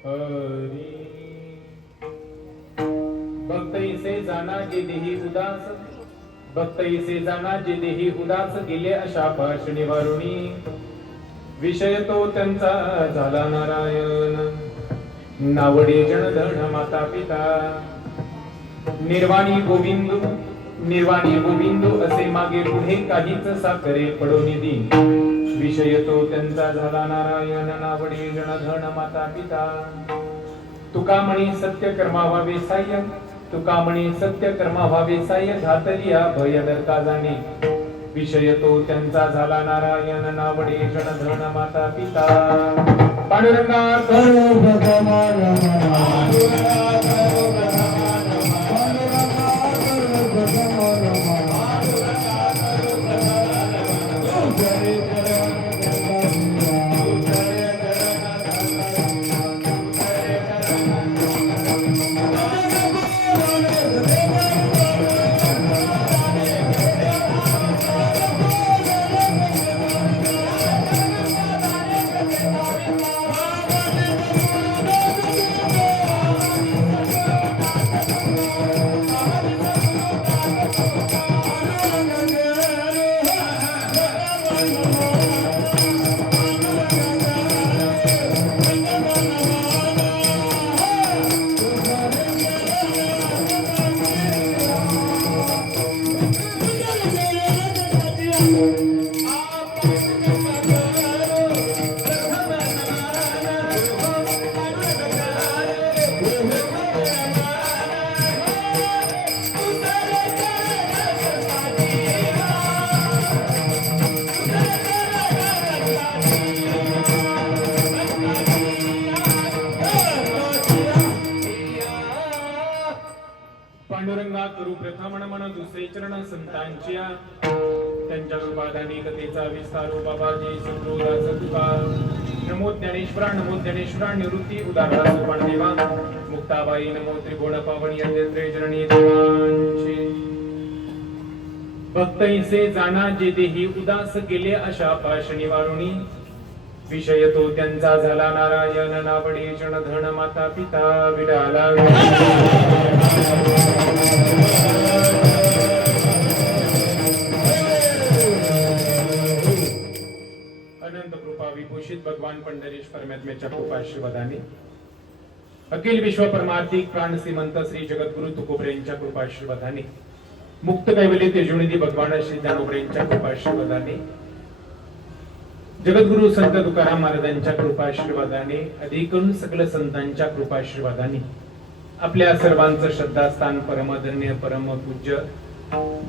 हरी भक्तैसे जाना जे देही उदास, भक्तैसे जाना जे देही उदास, गेले अशा पाश निवारुणी, विषय तो त्यांचा झाला नारायण, नावडे जनधन माता पिता, निर्वाणी गोविंदू निर्वाणी गोविंदू असे मागे पुढे काहीच साखरे पडोनी दी, विषय तो त्यांचा झाला नारायण, नावडे जनधन माता पिता. तुका म्हणे सत्य कर्मा व्हावे साह्य, तुका म्हणे सत्य कर्मा व्हावे साह्य, घातलिया भय दरका जाणे, विषय तो त्यांचा झाला नारायण, नावडे जनधन माता पिता. पांडुरंगा करो भगवान पांडुरंगा करू प्रथम मन दुसरे चरण संतांच्या, त्यांच्या रूपाधानी कथेचा विस्तारो बाबाजी सद्गुरुदास तुका. नमो ज्ञानेश्वरा नमो ज्ञानेश्वरा, निवृत्ती उदारा सोपान देवा, मुक्ताबाई नमो त्रिभुवन पावनी अंधेत्रे जननी देवांची. भक्तैसे जाना जे देही उदास, गेले अशा पाश निवारुणी, विषय तो त्यांचा झाला नारायण, नावडे जनधन माता पिता. विडाला अनंत कृपा विभूषित भगवान पंढरीश परमात्म्याच्या कृपाशीर्वादाने, अखिल विश्व परमार्थिक प्राण श्रीमंत श्री जगद्गुरु तुकोबरेंच्या कृपाशीर्वादाने, मुक्त कैवल्य तेजोनिधी भगवान श्री ज्ञानोबरेंच्या कृपाशीर्वादाने, जगद्गुरु संत तुकाराम महाराजांच्या कृपाशीर्वादाने, अधिकून सकल संतांच्या कृपाशीर्वादाने, आपल्या सर्वांचं श्रद्धास्थान परमधन्य परमपूज्य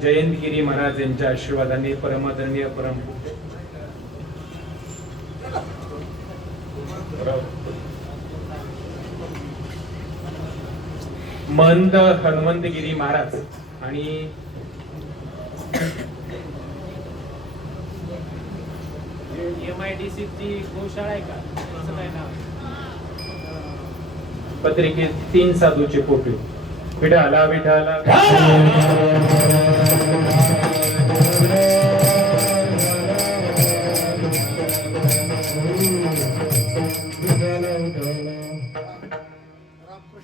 जयंतगिरी महाराज यांच्या आशीर्वादाने, परमधन्य परमपूज्य महंत हनुमंतगिरी महाराज आणि MIDC ची गोशाळा आहे का, असं काय नाव? पत्रिकेत 3 साधूचे फोटो. विठाला विठाला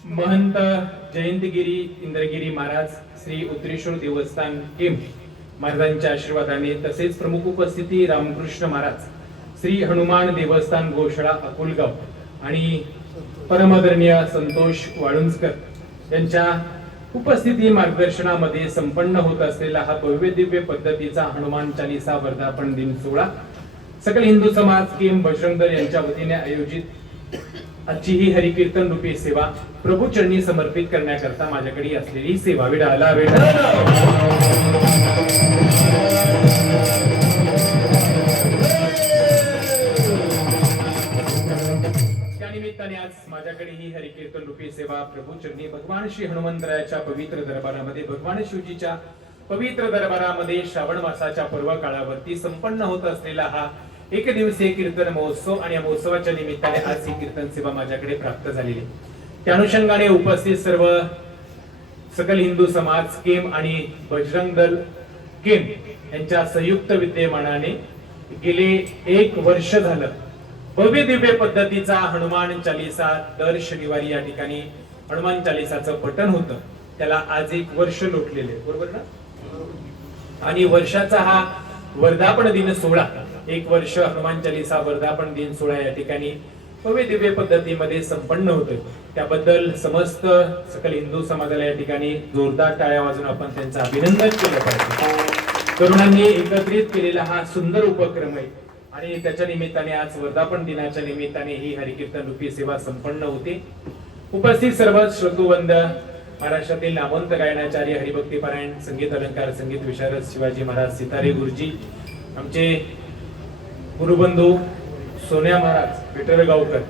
महंत जयंतगिरी इंद्रगिरी महाराज श्री उत्तरेश्वर देवस्थान केम महाराजांच्या आशीर्वादाने, तसेच प्रमुख उपस्थिती रामकृष्ण महाराज श्री हनुमान देवस्थान गोशाळा अकोलगाव आणि परमधर्मीय संतोष वाळुंजकर यांच्या उपस्थिती मार्गदर्शनामध्ये संपन्न होत असलेला हा भव्य दिव्य पद्धतीचा हनुमान चालीसा वर्धापन दिन सोहळा सकल हिंदू समाज केम बजरंग दल यांच्या वतीने आयोजित आजची ही हरिकीर्तन रूपी सेवा प्रभू चरणी समर्पित करण्याकरता माझ्याकडे असलेली सेवा. विडाला त्यानिमित्ताने आज माझ्याकडे ही हरिकीर्तन रूपी सेवा प्रभू चरणी भगवान श्री हनुमंतरायाच्या पवित्र दरबारामध्ये, भगवान शिवजीच्या पवित्र दरबारामध्ये श्रावण मासाच्या पर्व काळावरती संपन्न होत असलेला हा एक दिवसीय कीर्तन महोत्सव आणि या महोत्सवाच्या निमित्ताने आज ही कीर्तन सेवा माझ्याकडे प्राप्त झालेली. त्या अनुषंगाने उपस्थित सर्व सकल हिंदू समाज केम आणि बजरंग दल केम यांच्या संयुक्त विद्यमानाने गेले 1 वर्ष झालं भव्य दिव्य पद्धतीचा हनुमान चालीसा दर शनिवारी या ठिकाणी हनुमान चालीसाचं पठण होतं. त्याला आज 1 वर्ष लोटलेले आहे, बरोबर ना? आणि वर्षाचा हा वर्धापन दिन सोहळा, 1 वर्ष हनुमान चालीसा वर्धापन दिन सोहळा या ठिकाणी भव्य दिव्य पद्धतीमध्ये संपन्न होतोय. त्याबद्दल समस्त सकल हिंदू समाजाला या ठिकाणी जोरदार टाळ्या वाजून आपण त्यांचं अभिनंदन केलं पाहिजे. तरुणांनी एकत्रित केलेला हा सुंदर उपक्रम आहे आणि त्याच्या निमित्ताने आज वर्धापन दिनाच्या निमित्ताने ही हरिकीर्तन रूपी सेवा संपन्न होते. उपस्थित सर्व श्रोतृवृंद, महाराष्ट्रातील नामवंत गायनाचार्य, हरिभक्ती पारायण, संगीत अलंकार, संगीत विशारद शिवाजी महाराज सितारे गुरुजी, आमचे गुरुबंधू सोन्या महाराज विठ्ठलगावकर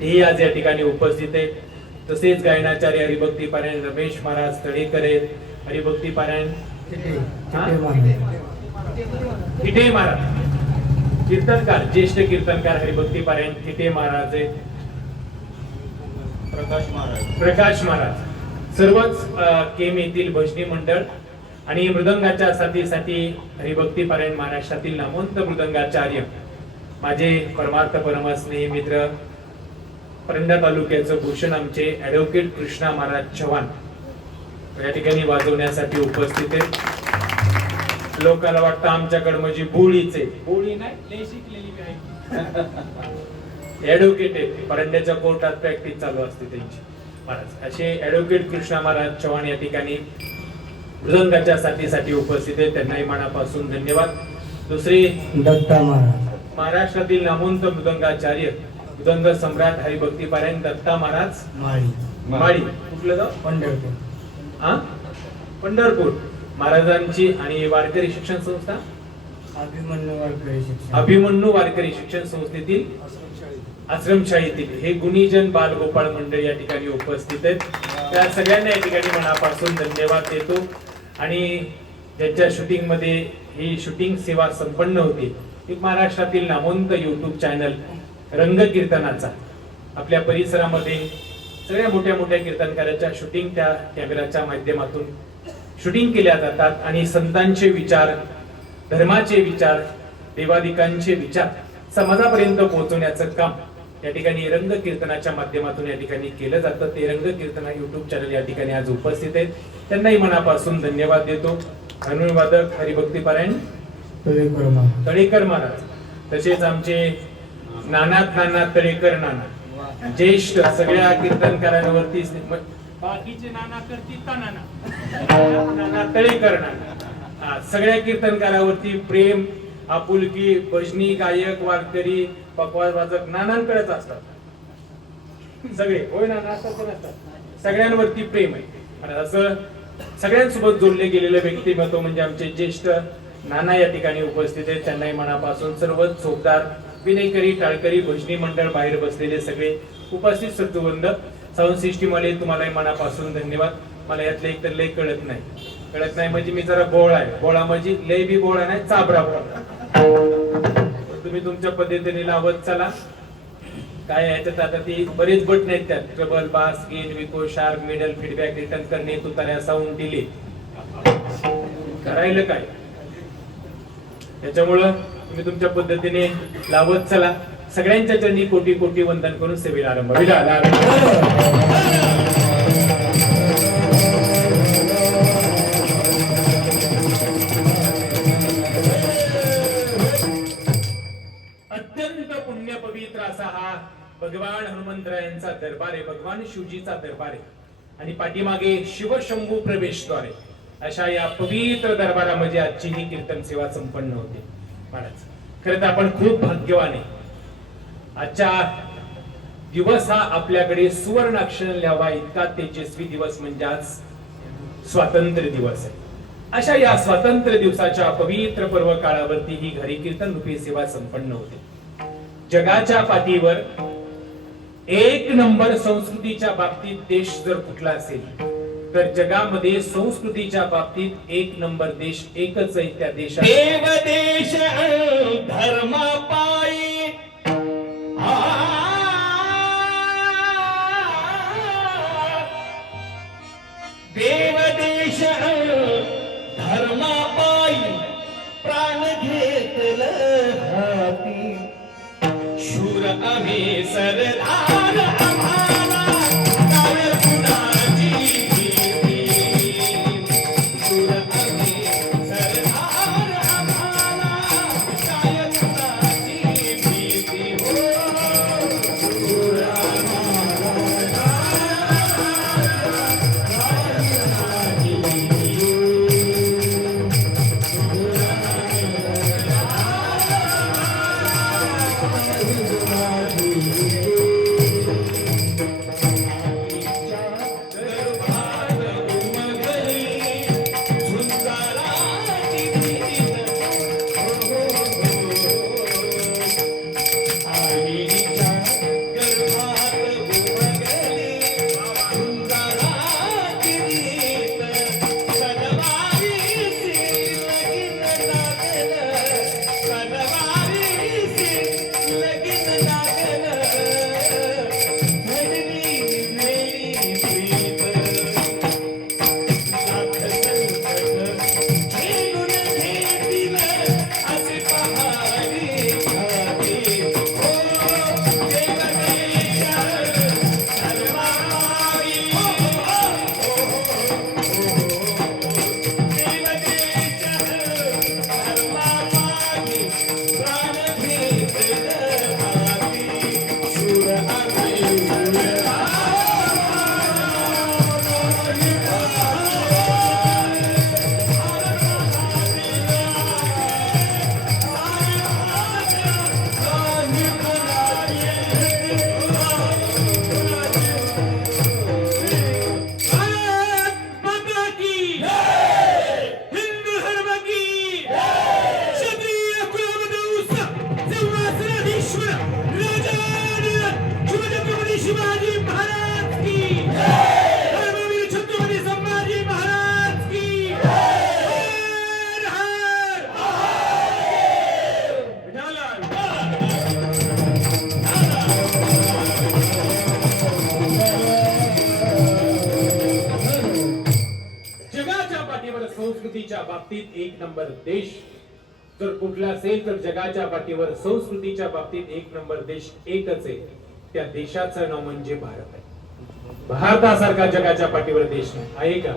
हेही आज या ठिकाणी उपस्थित आहेत. तसेच गायनाचार्य हरिभक्ती पारायण रमेश महाराज तळेकर आहेत. हरिभक्ती पारायण थिटे महाराज, कीर्तनकार, ज्येष्ठ कीर्तनकार हरिभक्ती पारायण थिटे महाराज आहेत. प्रकाश महाराज सर्वच केम येथील भजनी मंडळ आणि मृदंगाच्या साथीसाठी हरिभक्ती पारायण महाराष्ट्रातील नामवंत मृदंगाचार्य माझे परमार्थ परमस्नेही मित्र परंडा तालुक्याचं भूषण आमचे ऍडव्होकेट कृष्णा महाराज चव्हाण या ठिकाणी वाजवण्यासाठी उपस्थित आहेत. लोकांना वाटतं आमच्याकडे म्हणजे बोळीच आहे, बोळी नाही, लय शिकलेली बी आहे. ऍडव्होकेट आहे, परंड्याच्या कोर्टात प्रॅक्टिस चालू असते त्यांची. महाराज असे ऍडव्होकेट कृष्णा महाराज चव्हाण या ठिकाणी मृदंगाच्या साथीसाठी उपस्थित आहेत. त्यांनाही मनापासून धन्यवाद. दुसरे दत्ता महाराज, महाराष्ट्रातील नामवंत मृदंगाचार्य, मृदंग सम्राट हरिभक्ती पारायण दत्ता महाराज माळी. कुठलं गाव? पंढरपूर. पंढरपूर. महाराजांची आणि वारकरी शिक्षण संस्था अभिमन्यू वारकरी शिक्षण संस्थेतील आश्रमशाळेतील हे गुणीजन बालगोपाळ मंडळ या ठिकाणी उपस्थित आहेत. त्या सगळ्यांना या ठिकाणी मनापासून धन्यवाद देतो. आणि ज्यांच्या शूटिंग मध्ये ही शूटिंग सेवा संपन्न होती, एक महाराष्ट्रातील नामवंत युट्यूब चॅनल रंग कीर्तनाचा, आपल्या परिसरामध्ये सगळ्या मोठ्या मोठ्या कीर्तनकाराच्या शूटिंग त्या कॅमेराच्या माध्यमातून शूटिंग केल्या जातात आणि संतांचे विचार, धर्माचे विचार, देवादिकांचे विचार समाजापर्यंत पोहोचवण्याचं काम या ठिकाणी रंग कीर्तनाच्या माध्यमातून या ठिकाणी केलं जातं. ते रंग कीर्तना युट्यूब चॅनल या ठिकाणी आज उपस्थित आहेत. त्यांनाही मनापासून धन्यवाद देतो. हनुवादक हरिभक्ती पारायण तळेकर महाराज, तसेच आमचे नाना तळेकर नाना, ज्येष्ठ सगळ्या कीर्तनकारांवरती बाकीचे नाना करतील नाना तळेकर नाना, सगळ्या कीर्तनकारावरती प्रेम, आपुलकी, भजनी गायक, वारकरी, पकवाज वाजक नानांकडेच असतात. सगळे होय नाना असतात, सगळ्यांवरती प्रेम आहे. आणि असं सगळ्यांसोबत जोडले गेलेले व्यक्तिमत्व म्हणजे आमचे ज्येष्ठ नाना या ठिकाणी उपस्थित आहेत. त्यांनाही मनापासून सर्व चोपदार, विनयकरी, टाळकरी, भजनी मंडळ, बाहेर बसलेले सगळे उपस्थित सत्ववृंद, साऊंड सिस्टीम वाले, तुम्हालाही मनापासून धन्यवाद. मला यातलं एक तर लय कळत नाही म्हणजे मी जरा बोळा आहे. बोळा म्हणजे लय बी बोळा नाही, चाबरा बोळा. तुम्ही तुमच्या पद्धतीने लावत चला. काय याच्यात आता ती बरेच बटन आहेत, त्यात ट्रबल, बास, गेन, विको, शार्प, मिडल, फीडबॅक, रिटर्न करणे, तुतार्या, साऊंड, डिले, करायला काय. त्याच्यामुळं तुम्ही तुमच्या पद्धतीने लावत चला. सगळ्यांच्या चरणी कोटी कोटी वंदन करून सेवेला आरंभ. अत्यंत पुण्य पवित्र असा हा भगवान हनुमंतरायांचा दरबार आहे, भगवान शिवजीचा दरबार आहे. आणि पाठीमागे शिवशंभू प्रवेशद्वार आहे. अशा या पवित्र दरबारामध्ये आजची ही कीर्तन सेवा संपन्न होते. महाराज, खरं तर आपण खूप भाग्यवान आहे. आजचा दिवस हा आपल्याकडे सुवर्णाक्षर लिहावा इतका तेजस्वी दिवस म्हणजे आज स्वातंत्र्य दिवस आहे. अशा या स्वातंत्र्य दिवसाच्या पवित्र पर्व काळावरती ही हरी कीर्तन रूपी सेवा संपन्न होते. जगाच्या पाठीवर 1 नंबर संस्कृतीच्या बाबतीत देश जर कुठला असेल तर जगामध्ये संस्कृतीच्या बाबतीत 1 नंबर देश एकच आहे. त्या देशात देव देश धर्मा पायी देव देश धर्मा पायी प्राण घेतलं हाती सरदार आम्हाला काय कुणाची भीती दूर आम्ही सरदार आम्हाला काय कुणाची भीती हो दूर शिवाजी महाराज की धर्मवीर छत्रपती संभाजी महाराज की हर हर विठाला. जगाच्या पाठीवर संस्कृतीच्या बाबतीत एक नंबर देश जर कुठला असेल तर जगाच्या पाठीवर संस्कृतीच्या बाबतीत एक नंबर देश एकच आहे. त्या देशाचं नाव म्हणजे भारत आहे. भारतासारखा जगाच्या पाठीवर देश नाही आहे का?